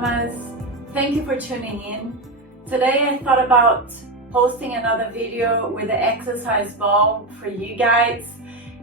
mamas, thank you for tuning in. Today I thought about posting another video with the exercise ball for you guys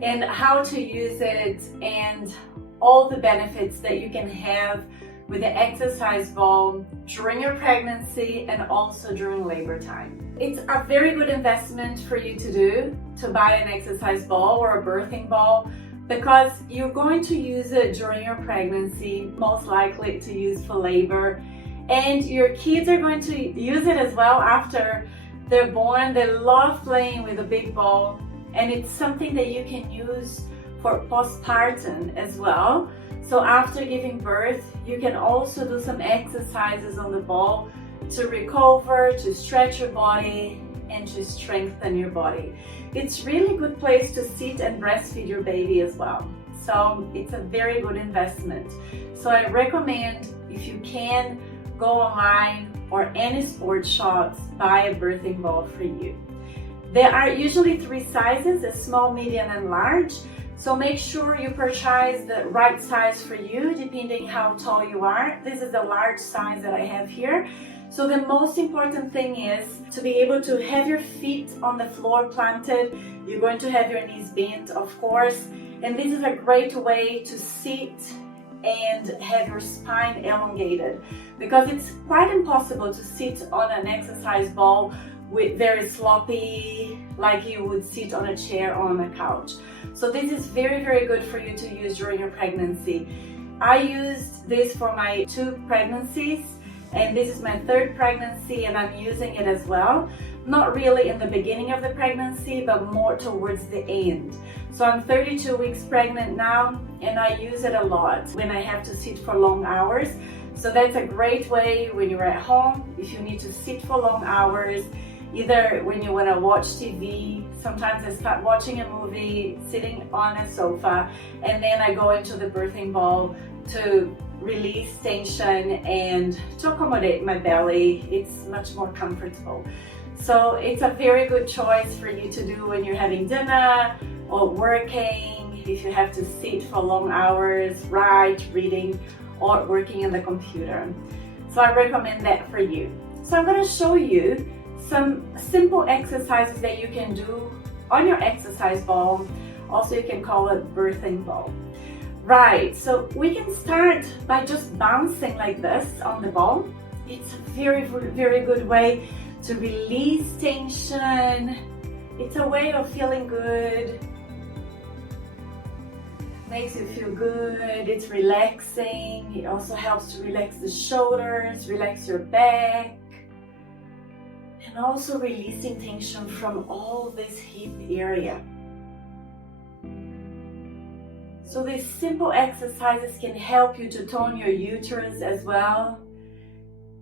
and how to use it and all the benefits that you can have with the exercise ball during your pregnancy and also during labor time. It's a very good investment for you to do, to buy an exercise ball or a birthing ball, because you're going to use it during your pregnancy, most likely to use for labor, and your kids are going to use it as well after they're born. They love playing with a big ball, and it's something that you can use for postpartum as well. So after giving birth, you can also do some exercises on the ball to recover, to stretch your body, and to strengthen your body. It's really good place to sit and breastfeed your baby as well. So it's a very good investment. So I recommend, if you can, go online or any sports shops, buy a birthing ball for you. There are usually 3 sizes, a small, medium, and large. So make sure you purchase the right size for you, depending how tall you are. This is the large size that I have here. So the most important thing is to be able to have your feet on the floor planted. You're going to have your knees bent, of course. And this is a great way to sit and have your spine elongated, because it's quite impossible to sit on an exercise ball with very sloppy, like you would sit on a chair or on a couch. So this is very, very good for you to use during your pregnancy. I used this for my 2 pregnancies, and this is my 3rd pregnancy, and I'm using it as well. Not really in the beginning of the pregnancy, but more towards the end. So I'm 32 weeks pregnant now, and I use it a lot when I have to sit for long hours. So that's a great way when you're at home, if you need to sit for long hours, either when you want to watch TV. Sometimes I start watching a movie sitting on a sofa, and then I go into the birthing ball to release tension and to accommodate my belly. It's much more comfortable. So it's a very good choice for you to do when you're having dinner or working, if you have to sit for long hours, write, reading, or working on the computer. So I recommend that for you. So I'm going to show you some simple exercises that you can do on your exercise ball. Also, you can call it birthing ball. Right, so we can start by just bouncing like this on the ball. It's a very, very good way to release tension. It's a way of feeling good. Makes you feel good. It's relaxing. It also helps to relax the shoulders, relax your back, and also releasing tension from all this hip area. So these simple exercises can help you to tone your uterus as well,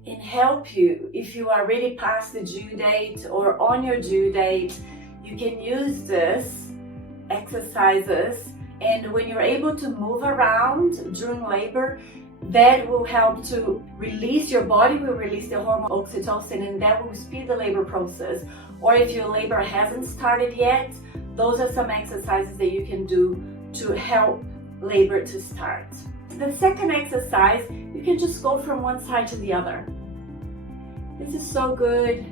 and help you if you are already past the due date or on your due date. You can use this exercises, and when you're able to move around during labor, that will help to release, your body will release the hormone oxytocin, and that will speed the labor process. Or if your labor hasn't started yet, those are some exercises that you can do to help labor to start. The second exercise, you can just go from one side to the other. This is so good.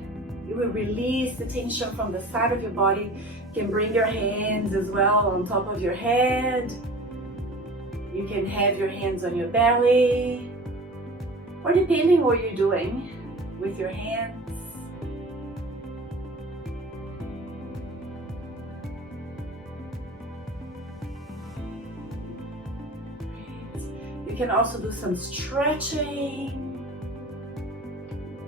It will release the tension from the side of your body. You can bring your hands as well on top of your head. You can have your hands on your belly, or depending what you're doing with your hands. You can also do some stretching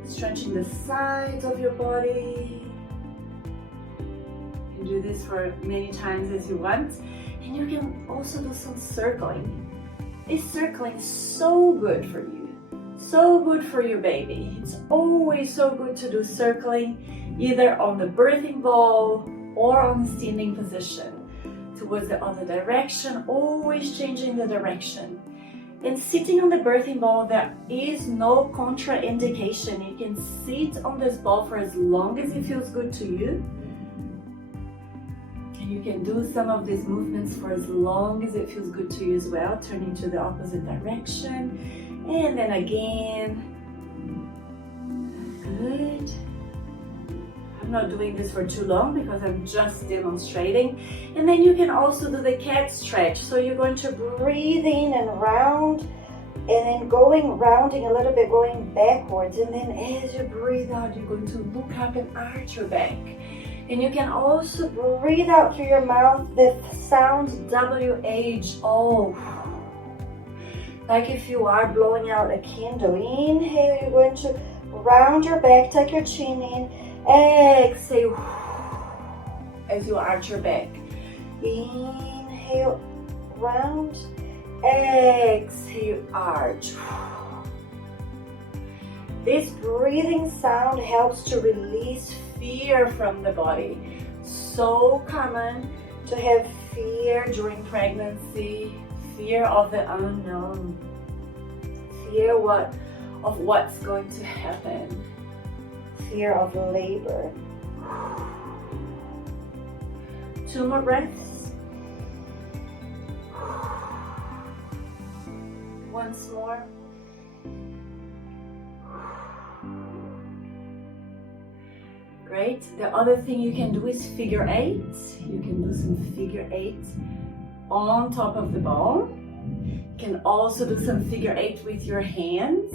the sides of your body. You can do this for many times as you want. And you can also do some circling. This circling is so good for you, so good for your baby. It's always so good to do circling, either on the birthing ball or on the standing position, towards the other direction, always changing the direction. And sitting on the birthing ball, there is no contraindication. You can sit on this ball for as long as it feels good to you. And you can do some of these movements for as long as it feels good to you as well, turning to the opposite direction. And then again. Good. I'm not doing this for too long because I'm just demonstrating. And then you can also do the cat stretch. So you're going to breathe in and round, and then rounding a little bit, going backwards. And then as you breathe out, you're going to look up and arch your back. And you can also breathe out through your mouth the sound W-H-O. Like if you are blowing out a candle. Inhale, you're going to round your back, tuck your chin in. Exhale as you arch your back. Inhale, round. Exhale, arch. This breathing sound helps to release fear from the body. So common to have fear during pregnancy, fear of the unknown, fear of what's going to happen, fear of labor. 2 more breaths. Once more. Great. The other thing you can do is figure 8. You can do some figure 8 on top of the ball. You can also do some figure 8 with your hands.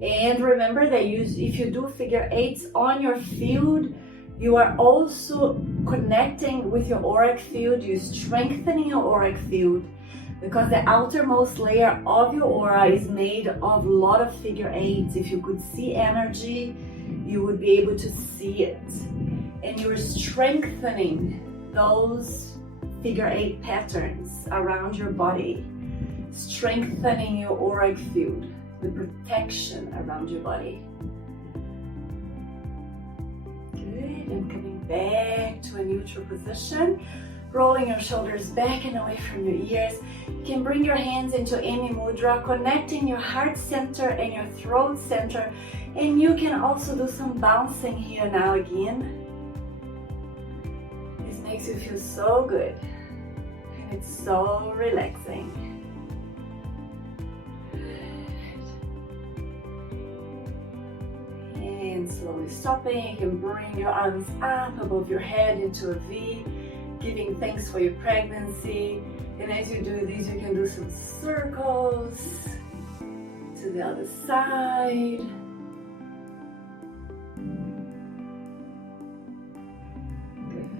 And remember that if you do figure 8s on your field, you are also connecting with your auric field. You're strengthening your auric field, because the outermost layer of your aura is made of a lot of figure 8s. If you could see energy, you would be able to see it. And you're strengthening those figure 8 patterns around your body, strengthening your auric field, the protection around your body. Good, and coming back to a neutral position, rolling your shoulders back and away from your ears. You can bring your hands into EMY Mudra, connecting your heart center and your throat center. And you can also do some bouncing here now again. This makes you feel so good. And it's so relaxing. And slowly stopping, you can bring your arms up above your head into a V, giving thanks for your pregnancy. And as you do this, you can do some circles to the other side. Good.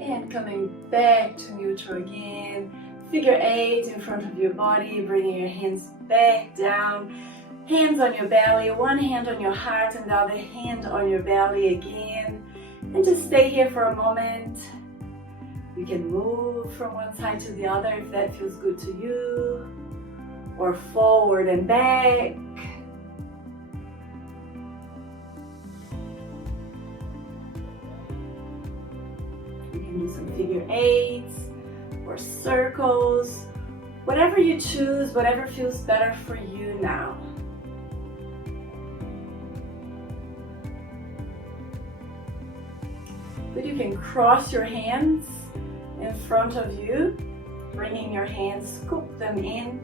And coming back to neutral again. Figure 8 in front of your body, bringing your hands back down. Hands on your belly, one hand on your heart and the other hand on your belly again. And just stay here for a moment. You can move from one side to the other if that feels good to you, or forward and back. You can do some figure 8s or circles, whatever you choose, whatever feels better for you now. But you can cross your hands in front of you, bringing your hands, scoop them in.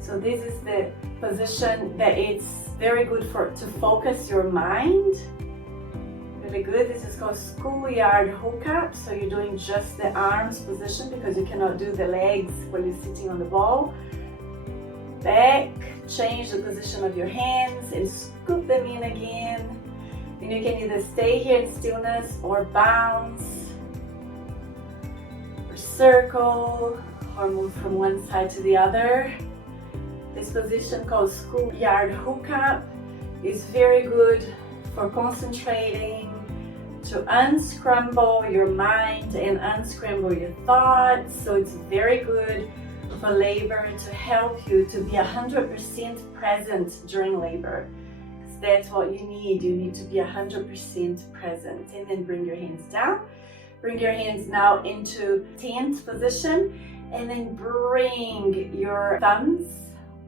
So this is the position that it's very good to focus your mind. Really good. This is called schoolyard hookup. So you're doing just the arms position because you cannot do the legs while you're sitting on the ball. Back, change the position of your hands and scoop them in again. And you can either stay here in stillness or bounce, or circle, or move from one side to the other. This position called schoolyard hookup is very good for concentrating, to unscramble your mind and unscramble your thoughts. So it's very good for labor, to help you to be 100% present during labor. That's what you need. You need to be 100% present. And then bring your hands down. Bring your hands now into tent position. And then bring your thumbs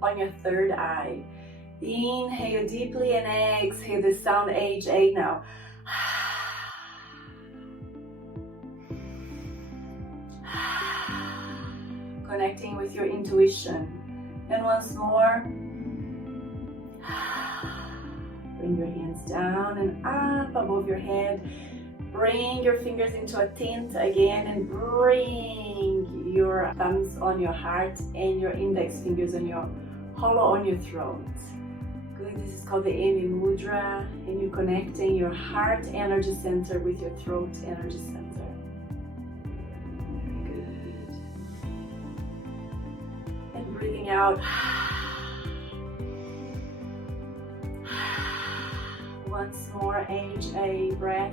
on your third eye. Inhale deeply and exhale the sound H8 now. Connecting with your intuition. And once more. Bring your hands down and up above your head. Bring your fingers into a tent again and bring your thumbs on your heart and your index fingers on your hollow on your throat. Good. This is called the EMY Mudra, and you're connecting your heart energy center with your throat energy center. Good. And breathing out. Once more, a breath.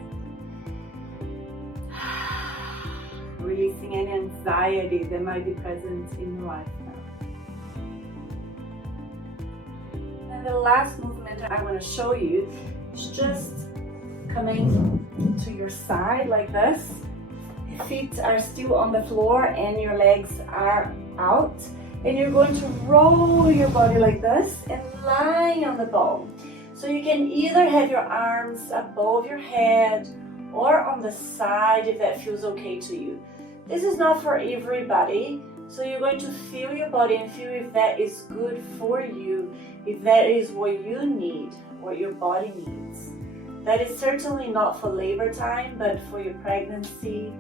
Releasing any anxiety that might be present in your life now. And the last movement I want to show you is just coming to your side like this. Your feet are still on the floor and your legs are out. And you're going to roll your body like this and lie on the ball. So you can either have your arms above your head or on the side if that feels okay to you. This is not for everybody, so you're going to feel your body and feel if that is good for you, if that is what you need, what your body needs. That is certainly not for labor time, but for your pregnancy,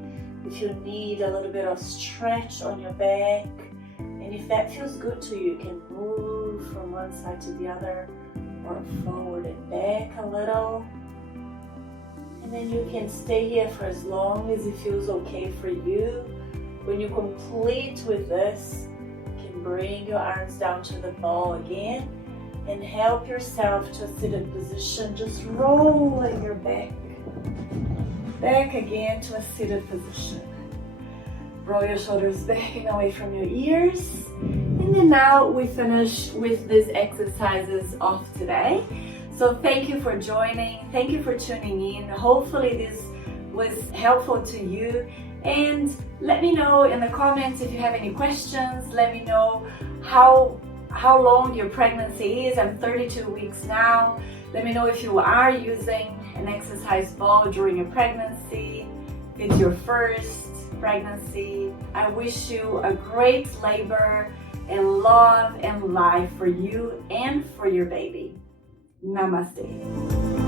if you need a little bit of stretch on your back, and if that feels good to you, you can move from one side to the other, or forward and back a little. And then you can stay here for as long as it feels okay for you. When you complete with this, you can bring your arms down to the ball again and help yourself to a seated position, just rolling your back again to a seated position. Roll your shoulders back and away from your ears. And then now we finish with these exercises of today. So thank you for joining. Thank you for tuning in. Hopefully this was helpful to you. And let me know in the comments if you have any questions. Let me know how long your pregnancy is. I'm 32 weeks now. Let me know if you are using an exercise ball during your pregnancy. If it's your first pregnancy. I wish you a great labor and love and life for you and for your baby. Namaste.